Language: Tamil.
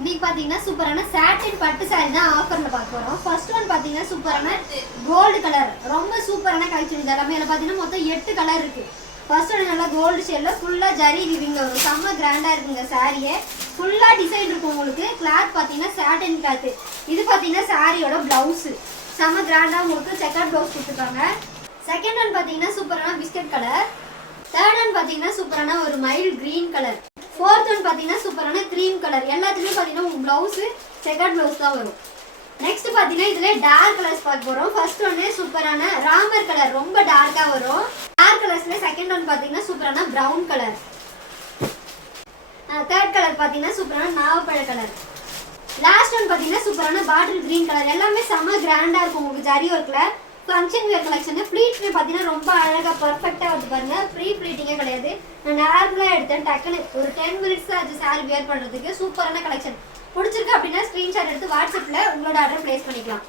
இன்னைக்கு பாத்தீங்கன்னா சூப்பரான சாட்டின் பட்டு saree தான் ஆஃபர்ல பார்க்க போறோம். ஃபர்ஸ்ட் ஒன் பாத்தீங்கன்னா சூப்பரான கோல்டு கலர், ரொம்ப சூப்பரான கலெக்ஷன். இது எல்லாமே பாத்தீங்கன்னா மொத்தம் 8 கலர் இருக்கு. ஃபர்ஸ்ட் ஒன் நல்லா கோல்டு ஷேட்ல ஃபுல்லா ஜரி வீவிங்ல வரும். செம்ம கிராண்டா இருக்குங்க சாரியே. ஃபுல்லா டிசைன் இருக்கும் உங்களுக்கு. கிளாத் பாத்தீங்கன்னா சாட்டின் கிளாத். இது பாத்தீங்கன்னா சாரியோட பிளவுஸ். செம்ம கிராண்டா உங்களுக்கு செக்கர் பிளவுஸ் கொடுத்துருக்காங்க. செகண்ட் ஒன் பாத்தீங்கன்னா சூப்பரான பிஸ்கட் கலர். தேர்ட் ஒன் பாத்தீங்கன்னா சூப்பரான ஒரு mild green colour. Fourth one பாத்தீங்கன்னா சூப்பரான க்ரீம் கலர். எல்லாத்துலயும் பாத்தீங்கன்னா உங்க பிளவுஸ் செக்கர் பிளவுஸ் தான் வரும். நெக்ஸ்ட் பாத்தீங்கன்னா இதுல டார்க் கலர்ஸ் பார்க்க போறோம். ஃபர்ஸ்ட் ஒன்னு சூப்பரான ராமர் கலர், ரொம்ப டார்க்கா வரும். டார்க் கலர்ஸ்ல செகண்ட் ஒன் பாத்தீங்கன்னா சூப்பரான பிரவுன் கலர். தேர்ட் கலர் பாத்தீங்கன்னா சூப்பரான நாவப்பழ கலர். லாஸ்ட் ஒன் பாத்தீங்கன்னா சூப்பரான பாட்டில் கிரீன் கலர். எல்லாமே செம்ம கிராண்டா இருக்கும் உங்களுக்கு ஜரி ஒர்க்ல. ஃபங்க்ஷன் வேர் கலெக்ஷன். ப்ளீட்ஸ்மே பார்த்தீங்கன்னா ரொம்ப அழகாக பர்ஃபெக்டாக வந்து பாருங்க. ஃப்ரீ ப்ளீட்டிங்கே கிடையாது. நான் நார்மலாக எடுத்தேன். டக்குன்னு ஒரு 10 மினிட்ஸ் ஆச்சு சாரி வேர் பண்ணுறதுக்கு. சூப்பரான கலெக்ஷன். பிடிச்சிருக்கு அப்படின்னா ஸ்க்ரீன்ஷாட் எடுத்து வாட்ஸ்அப்பில் உங்களோட ஆர்டர் ப்ளேஸ் பண்ணிக்கலாம்.